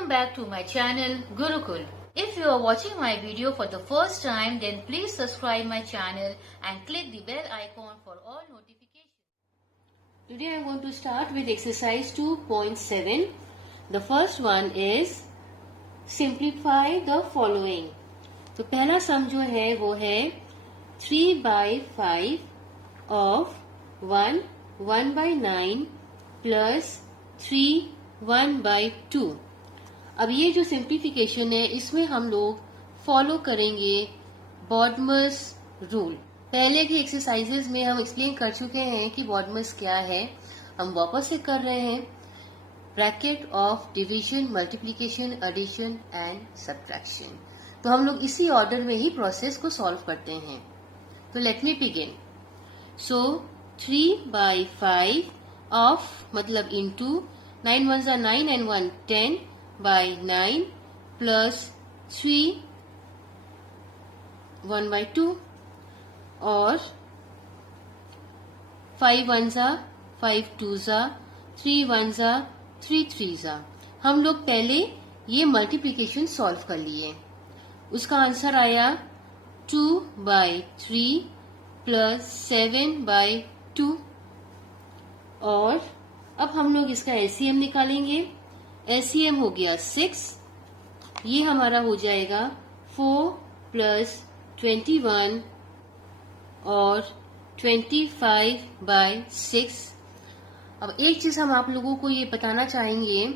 Welcome back to my channel Gurukul. If you are watching my video for the first time, then please subscribe my channel and click the bell icon for all notifications. Today I am going to start with exercise 2.7. The first one is simplify the following. तो पहला सम जो है वो है 3/5 of 1/9 plus 3/1/2. अब ये जो simplification है इसमें हम लोग फॉलो करेंगे बॉडमस रूल. पहले की एक्सरसाइजेज में हम एक्सप्लेन कर चुके हैं कि बॉडमस क्या है. हम वापस से कर रहे हैं. Bracket of division, multiplication, addition and subtraction. तो हम लोग इसी ऑर्डर में ही प्रोसेस को सॉल्व करते हैं. तो let me begin. So 3/5 of मतलब into 9 1s are 9 and 1 10 by 9 plus 3 1/2 और 5 1s are 5 2s are 3 1s are 3 3s are. हम लोग पहले ये मल्टीप्लिकेशन सॉल्व कर लिए. उसका आंसर आया 2/3 plus 7/2 और अब हम लोग इसका एलसीएम निकालेंगे. एलसीएम हो गया 6. ये हमारा हो जाएगा 4 plus 21 और 25/6. अब एक चीज हम आप लोगों को ये बताना चाहेंगे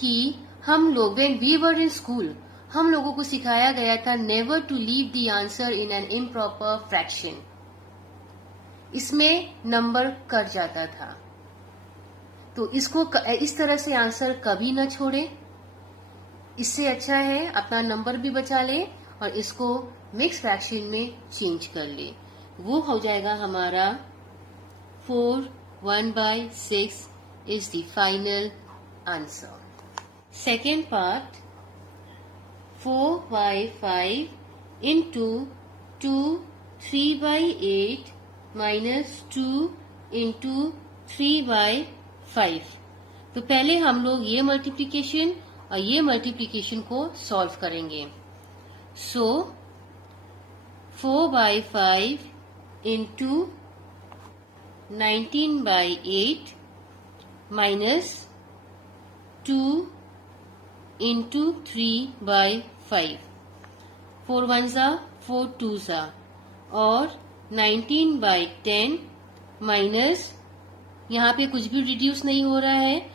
कि हम लोग when we were in school हम लोगों को सिखाया गया था never to leave the answer in an improper fraction. इसमें नंबर कट जाता था. तो इसको इस तरह से आंसर कभी न छोड़े. इससे अच्छा है अपना नंबर भी बचा ले और इसको मिक्स फ्रैक्शन में चेंज कर ले. वो हो जाएगा हमारा 4/1/6 is the final answer. Second part 4/5 into 2 3/8 minus 2 into 3/5. तो पहले हम लोग ये मल्टीप्लिकेशन और ये मल्टीप्लिकेशन को सॉल्व करेंगे. सो 4/5 into 19/8 minus 2 into 3/5. 4 1s are 4 2s are और 19/10 माइनस यहाँ पे कुछ भी रिड्यूस नहीं हो रहा है.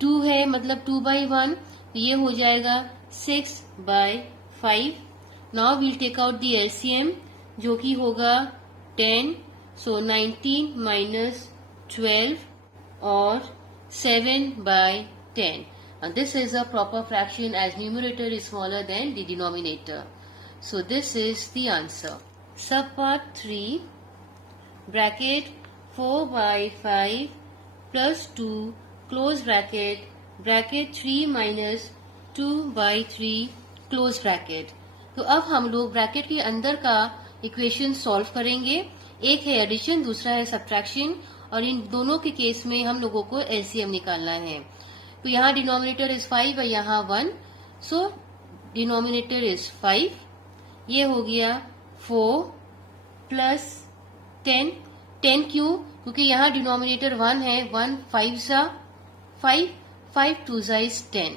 2 है मतलब 2/1. ये हो जाएगा 6/5. Now we'll take out the LCM जो कि होगा 10. सो 19 माइनस 12 और 7/10. And this is a proper fraction as numerator is smaller than the denominator. So this is the answer. Subpart 3 bracket 4/5 plus 2 close bracket bracket 3 minus 2/3 close bracket. तो अब हम लोग bracket के अंदर का इक्वेशन सॉल्व करेंगे. एक है एडिशन, दूसरा है सब्ट्रैक्शन और इन दोनों के केस में हम लोगों को एलसीएम निकालना है. तो यहाँ डिनोमिनेटर इज 5 और यहाँ 1. सो डिनोमिनेटर इज 5. ये हो गया 4 प्लस 10. 10 क्यों? क्योंकि यहाँ डिनोमिनेटर 1 है. 1 5s are 5 5 2s are is 10.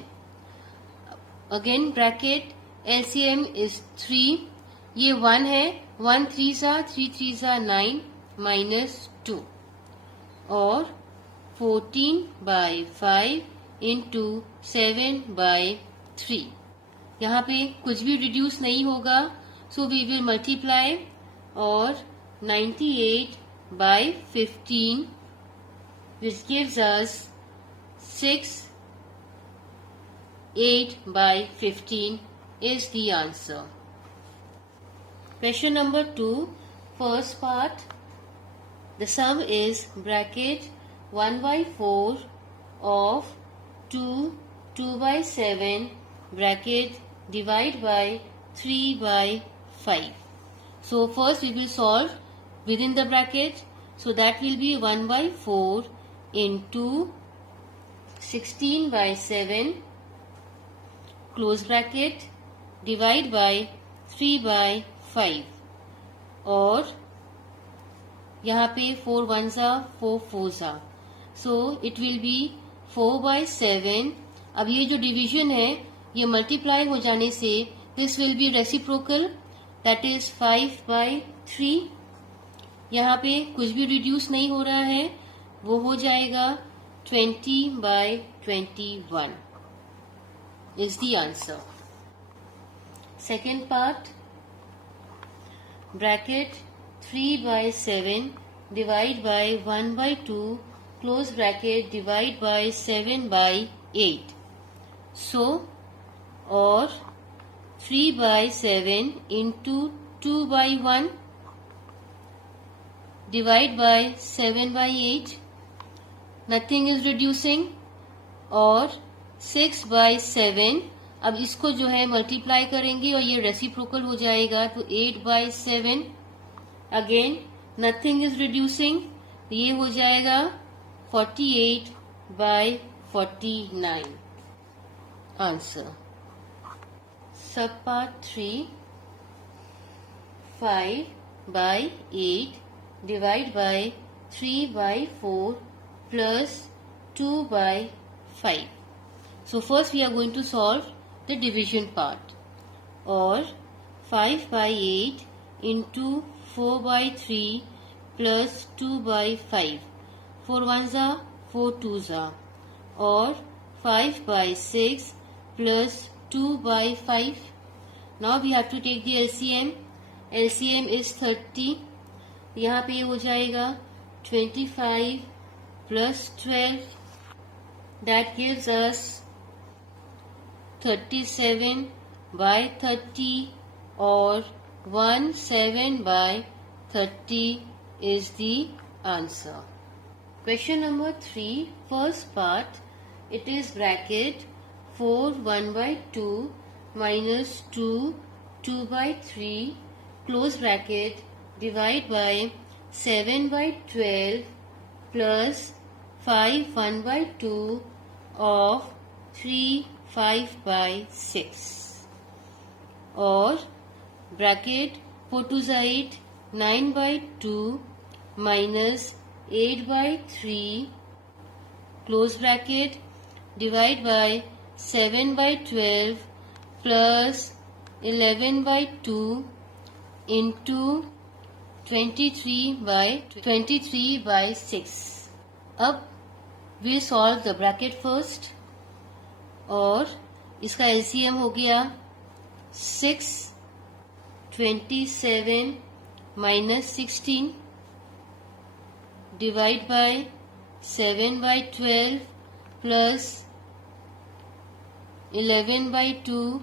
Again bracket LCM is 3. ये 1 है. 1 3s are 3 3s are 9 minus 2 और 14/5 इंटू 7/3. यहाँ पे कुछ भी रिड्यूस नहीं होगा. सो वी विल मल्टीप्लाई और 98/15 which gives us 6 8/15 is the answer. Question number 2, first part. The sum is bracket 1/4 of 2 2/7 bracket divide by 3/5. So first we will solve within the bracket. So that will be 1/4 into 16/7 close bracket, divide by 3/5 और यहाँ पे 4 1s are 4 4s are, so it will be 4/7. अब ये जो division है ये multiply हो जाने से this will be reciprocal, that is 5/3. यहाँ पे कुछ भी रिड्यूस नहीं हो रहा है, वो हो जाएगा 20/21 is the answer. Second part, bracket 3/7 divide by 1/2 close bracket divide by 7/8. So, or 3/7 into 2/1 divide by 7/8. Nothing is reducing. और 6/7, अब इसको जो है मल्टीप्लाई करेंगे और ये रेसिप्रोकल हो जाएगा तो 8/7. अगेन नथिंग इज रिड्यूसिंग, ये हो जाएगा 48/49. आंसर. सब part 3, 5/8 divide by 3/4 plus 2/5. So first we are going to solve the division part. Or 5/8 into 4/3 plus 2/5. 4 1s are 4 2s are. Or 5/6 plus 2/5. Now we have to take the LCM. LCM is 30. यहाँ पे ये हो जाएगा 25 plus 12. That gives us 37/30 or 17/30 is the answer. Question number 3, first part, it is bracket 4 1/2 minus 2 2/3 close bracket divide by 7/12 plus 5 1/2 of 3 5/6. Or bracket 4 2s are 8, 9/2 minus 8/3 close bracket divide by 7/12 plus 11/2 into 23/6. अब we solve the bracket first और इसका LCM हो गया 6, 27 minus 16 divide by 7/12 plus 11/2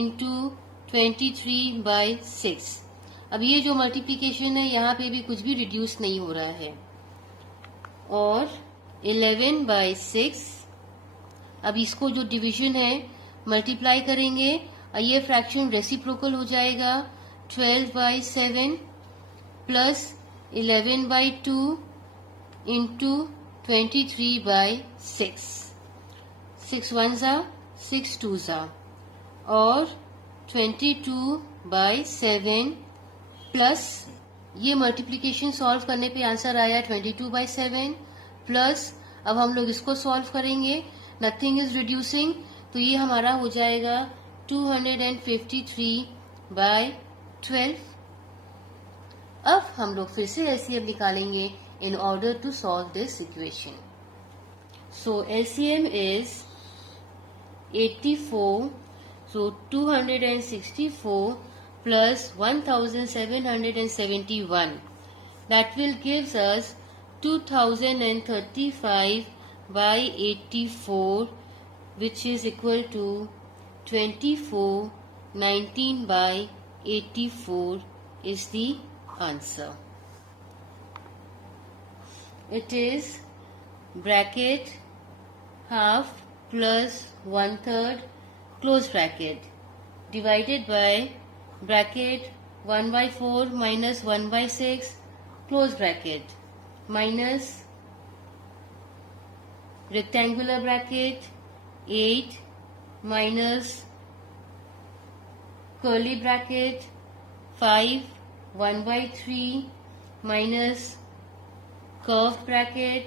into 23/6. अब ये जो multiplication है यहाँ पे भी कुछ भी रिड्यूस नहीं हो रहा है. और 11/6, अब इसको जो डिवीजन है मल्टीप्लाई करेंगे और ये फ्रैक्शन रेसिप्रोकल हो जाएगा 12/7 plus 11/2 into 23/6. 6 1s are 6 2s are. और 22/7 प्लस ये मल्टीप्लिकेशन सॉल्व करने पे आंसर आया 22/7 प्लस अब हम लोग इसको सॉल्व करेंगे, नथिंग इज रिड्यूसिंग, तो ये हमारा हो जाएगा 253/12. अब हम लोग फिर से LCM निकालेंगे in order to solve this equation. So LCM is 84. So 264 plus 1771. That will gives us 2035/84, which is equal to 2419/84 is the answer. It is bracket half plus 1/3 close bracket divided by bracket 1/4 minus 1/6 close bracket minus rectangular bracket 8 minus curly bracket 5 1/3 minus curved bracket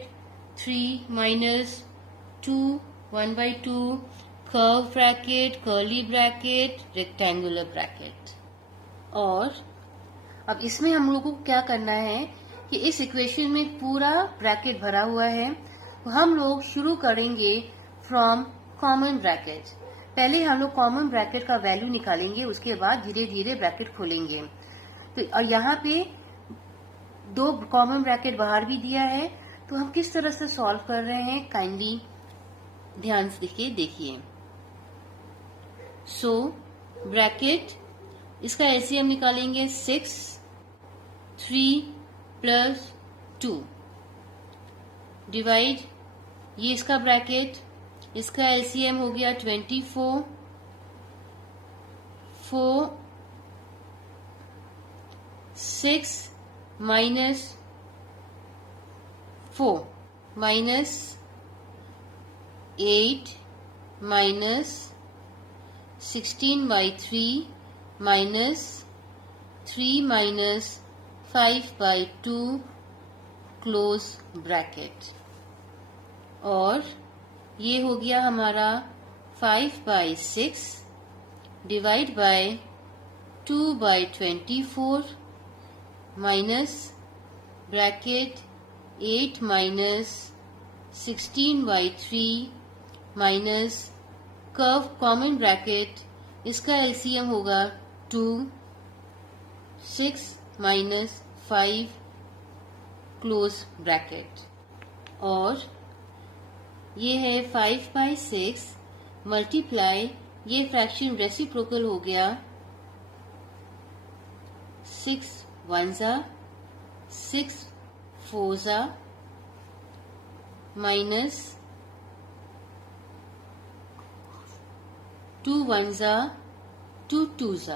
3 minus 2 1/2 curved bracket curly bracket rectangular bracket। और अब इसमें हम लोगों को क्या करना है कि इस इक्वेशन में पूरा ब्रैकेट भरा हुआ है, तो हम लोग शुरू करेंगे फ्रॉम कॉमन ब्रैकेट। पहले हम लोग कॉमन ब्रैकेट का वैल्यू निकालेंगे, उसके बाद धीरे धीरे ब्रैकेट खोलेंगे। तो और यहाँ पे 2 कॉमन ब्रैकेट बाहर भी दिया है, तो हम किस तरह से सॉल्व कर रहे हैं काइंडली ध्यान से देखिए। सो ब्रैकेट इसका एलसीएम निकालेंगे 6 3 प्लस 2 डिवाइड ये इसका ब्रैकेट, इसका एलसीएम हो गया 24 4 6 minus 4 minus 8 minus 16/3 minus 3 minus 5/2 close bracket. और ये हो गया हमारा 5/6 divide by 2/24 minus bracket 8 minus 16/3 minus curve common bracket, इसका एलसीएम होगा 2 6 minus 5 क्लोज ब्रैकेट। और ये है 5/6 मल्टीप्लाई ये फ्रैक्शन रेसिप्रोकल हो गया 6 1s 6 4s minus 2 1s 2 2s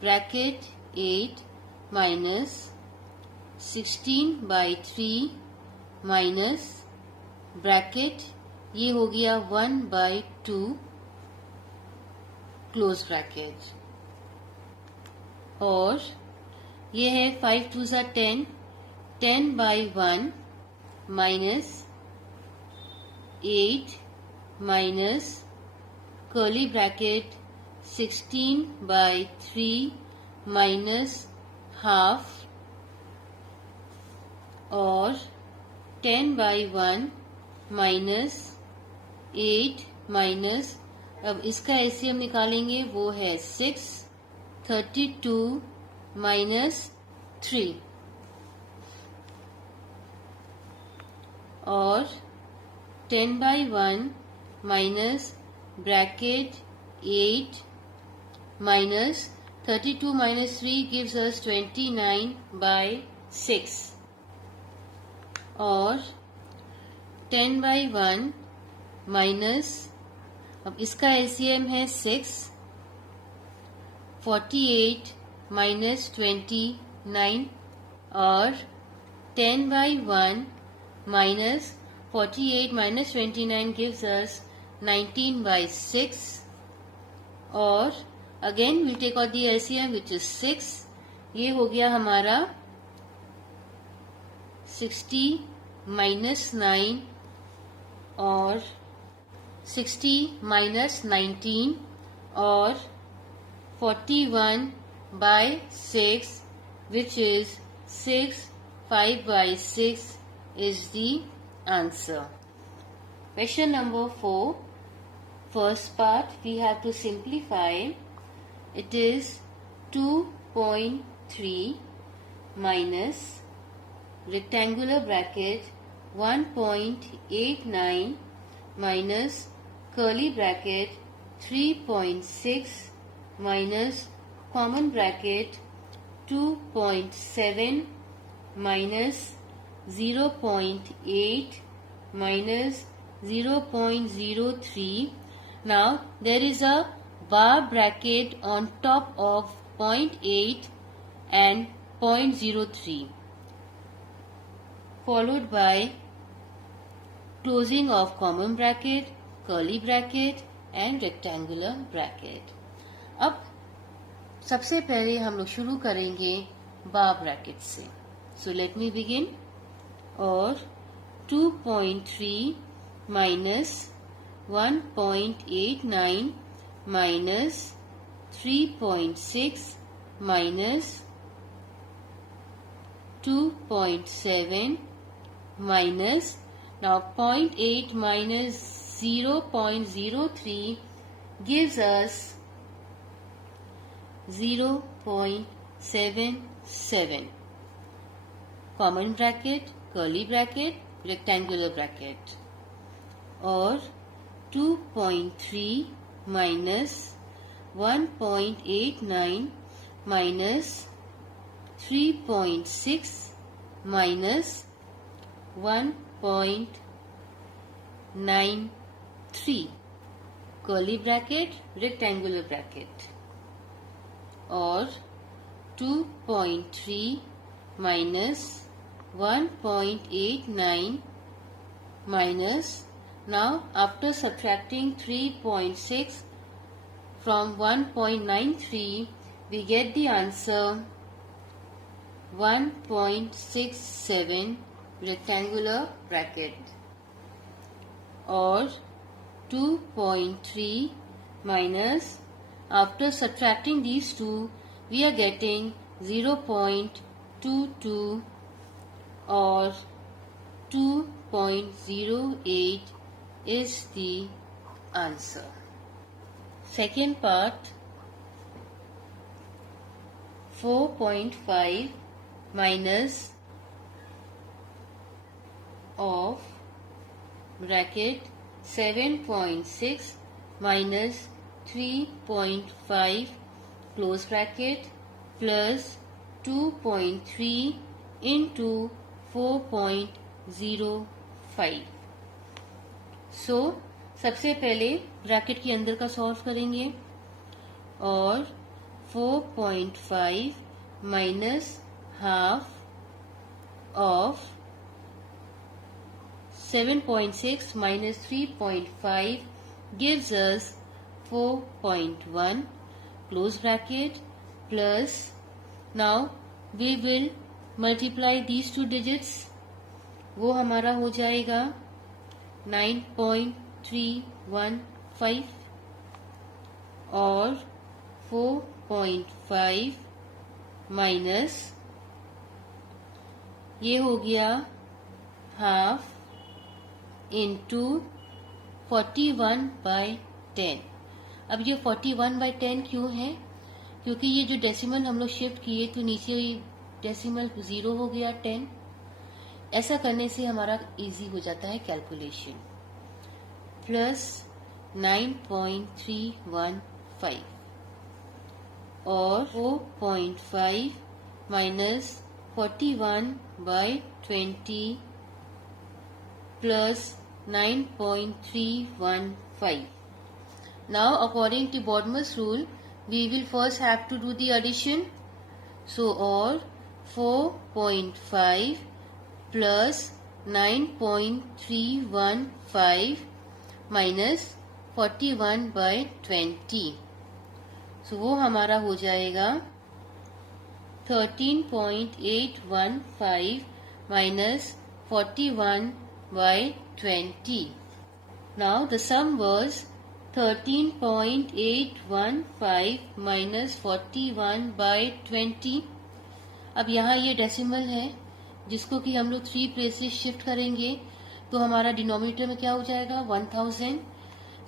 bracket 8 minus 16/3 minus bracket ये हो गया 1/2 क्लोज ब्रैकेट। और ये है 5 2s 10 10/1 minus 8 minus curly bracket 16/3 minus half और 10/1 माइनस 8 माइनस, अब इसका एलसीएम निकालेंगे वो है 6 32 माइनस 3 और 10/1 minus bracket 8 minus 32 minus 3 gives us 29/6 और 10/1 माइनस, अब इसका एलसीएम है 6 48 माइनस 29 और 10/1 माइनस 48 माइनस 29 gives us 19/6 और again we'll take out the LCM which is 6, ये हो गया हमारा 60 माइनस 9 और 60 माइनस 19 और 41/6 which is 6 5/6 is the answer. Question number 4. First part we have to simplify. It is 2.3 minus rectangular bracket 1.89 minus curly bracket 3.6 minus common bracket 2.7 minus 0.8 minus 0.03. Now there is a bar bracket on top of 0.8 and 0.03 followed by closing of common bracket, curly bracket and rectangular bracket. अब सबसे पहले हम लोग शुरू करेंगे बार bracket से. So let me begin. और 2.3 minus 1.89 minus 3.6 minus 2.7 minus, now 0.8 minus 0.03 gives us 0.77. Common bracket, curly bracket, rectangular bracket. और 2.3 minus 1.89 minus 3.6 minus 1.93 curly bracket rectangular bracket. और 2.3 minus 1.89 minus, now after subtracting 3.6 from 1.93 we get the answer 1.67 rectangular bracket. और 2.3 minus, after subtracting these two we are getting 0.22 or 2.08 is the answer. Second part, 4.5 minus of bracket 7.6 minus 3.5 close bracket plus 2.3 into 4.05. So सबसे पहले bracket के अंदर का solve करेंगे. और 4.5 minus half of 7.6 minus 3.5 gives us 4.1 close bracket plus, now we will multiply these two digits. वो हमारा हो जाएगा 9.315 और 4.5 माइनस ये हो गया हाफ इंटू 41/10. अब ये 41/10 क्यों है? क्योंकि ये जो डेसिमल हम लोग शिफ्ट किए तो नीचे डेसिमल 0 हो गया 10. ऐसा करने से हमारा इजी हो जाता है कैलकुलेशन. प्लस 9.315 और 4.5 minus 41/20 plus 9.315. Now according to Bodmer's rule we will first have to do the addition. So all 4.5 plus 9.315 minus 41/20. So वो हमारा हो जाएगा 13.815 minus 41/20. Now the sum was 13.815 minus 41/20. अब यहाँ ये डेसिमल है जिसको कि हम लोग 3 प्लेसेस शिफ्ट करेंगे तो हमारा डिनोमिनेटर में क्या हो जाएगा 1000.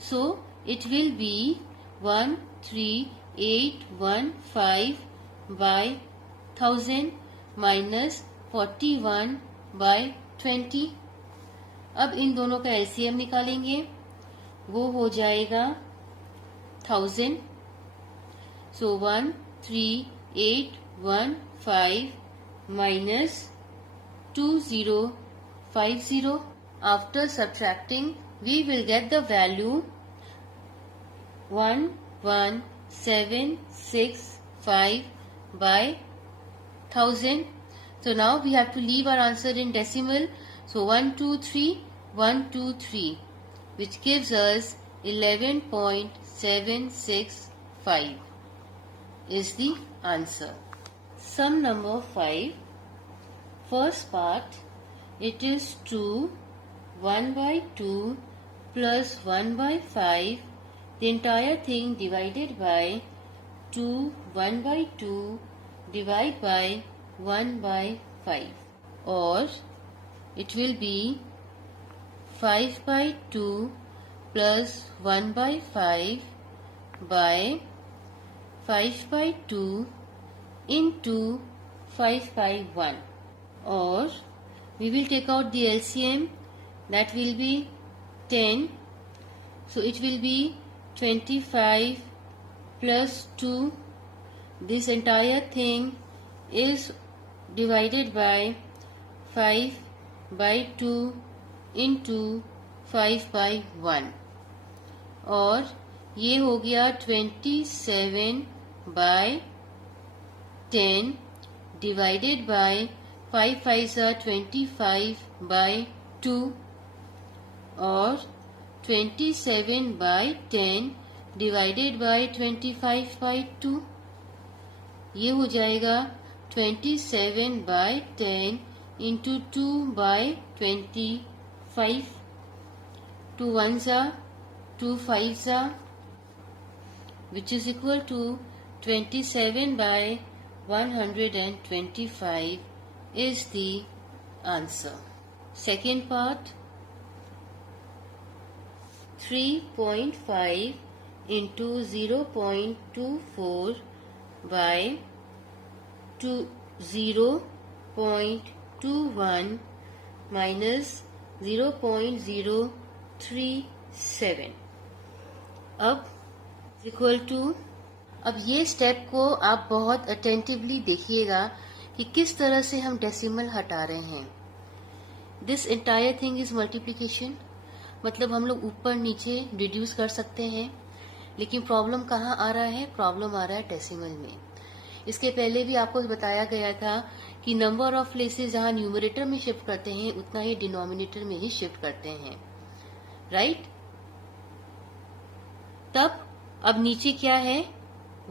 So it will be 13815/1000 minus 41/20. अब इन दोनों का एलसीएम निकालेंगे. वो हो जाएगा 1000. सो 13815 minus 2050. After subtracting we will get the value 11765/1000. So now we have to leave our answer in decimal. So 123 which gives us 11.765. is the answer. Sum number 5. First part, it is 2, 1 by 2 plus 1 by 5. The entire thing divided by 2, 1 by 2 divided by 1 by 5. Or it will be 5 by 2 plus 1 by 5 by 5 by 2 into 5 by 1. Or we will take out the LCM, that will be 10. So it will be 25 plus 2. This entire thing is divided by 5 by 2 into 5 by 1. और ये हो गया 27 by 10 divided by 5 5s are 25 by 2 और 27 by 10 divided by 25 by 2. ये हो जाएगा 27 by 10 into 2 by 25. 2 1s are 2 5s are, which is equal to 27 by 125 is the answer. Second part, 3.5 into 0.24 by 0.21 minus 0.037 अब equal to. अब ये step को आप बहुत अटेंटिवली देखिएगा कि किस तरह से हम डेसिमल हटा रहे हैं. This entire thing is multiplication, मतलब हम लोग ऊपर नीचे रिड्यूस कर सकते हैं. लेकिन प्रॉब्लम कहाँ आ रहा है? प्रॉब्लम आ रहा है डेसिमल में. इसके पहले भी आपको बताया गया था कि नंबर ऑफ प्लेसेस जहाँ न्यूमरेटर में शिफ्ट करते हैं उतना ही डिनोमिनेटर में ही शिफ्ट करते हैं. राइट? तब अब नीचे क्या है?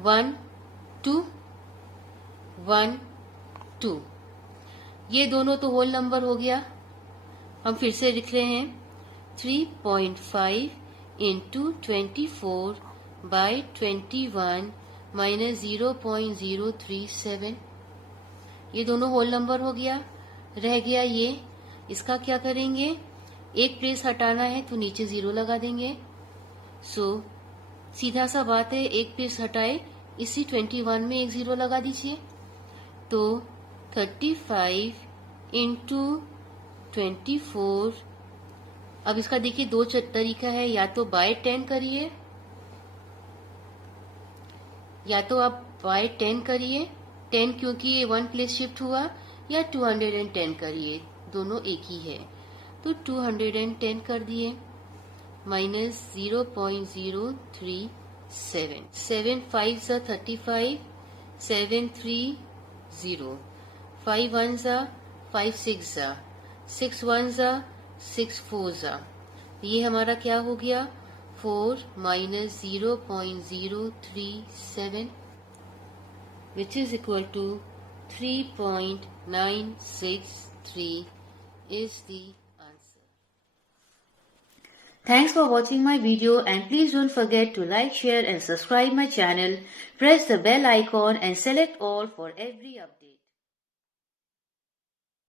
1 2 1 2. ये दोनों तो होल नंबर हो गया. हम फिर से लिख रहे हैं 3.5 into 24 by 21 minus 0.037. ये दोनों होल नंबर हो गया. रह गया ये, इसका क्या करेंगे? एक प्लेस हटाना है तो नीचे 0 लगा देंगे. सो सीधा सा बात है, एक प्लेस हटाए, इसी 21 में एक 0 लगा दीजिए. तो 35 into 24. अब इसका देखिए दो तरीका है, या तो बाय 10 करिए या तो आप बाय 10 करिए. 10 क्योंकि ये 1 प्लेस शिफ्ट हुआ, या 210 करिए, दोनों एक ही है. तो 210 कर दिए minus 0.037. 7 5s are 35, 7 3 0. 5 1s are 5 6s are 6 1s are 6 4s are. ये हमारा क्या हो गया? 4 minus 0.037, which is equal to 3.963 is the answer. Thanks for watching my video, and please don't forget to like, share and subscribe my channel. Press the bell icon and select all for every update.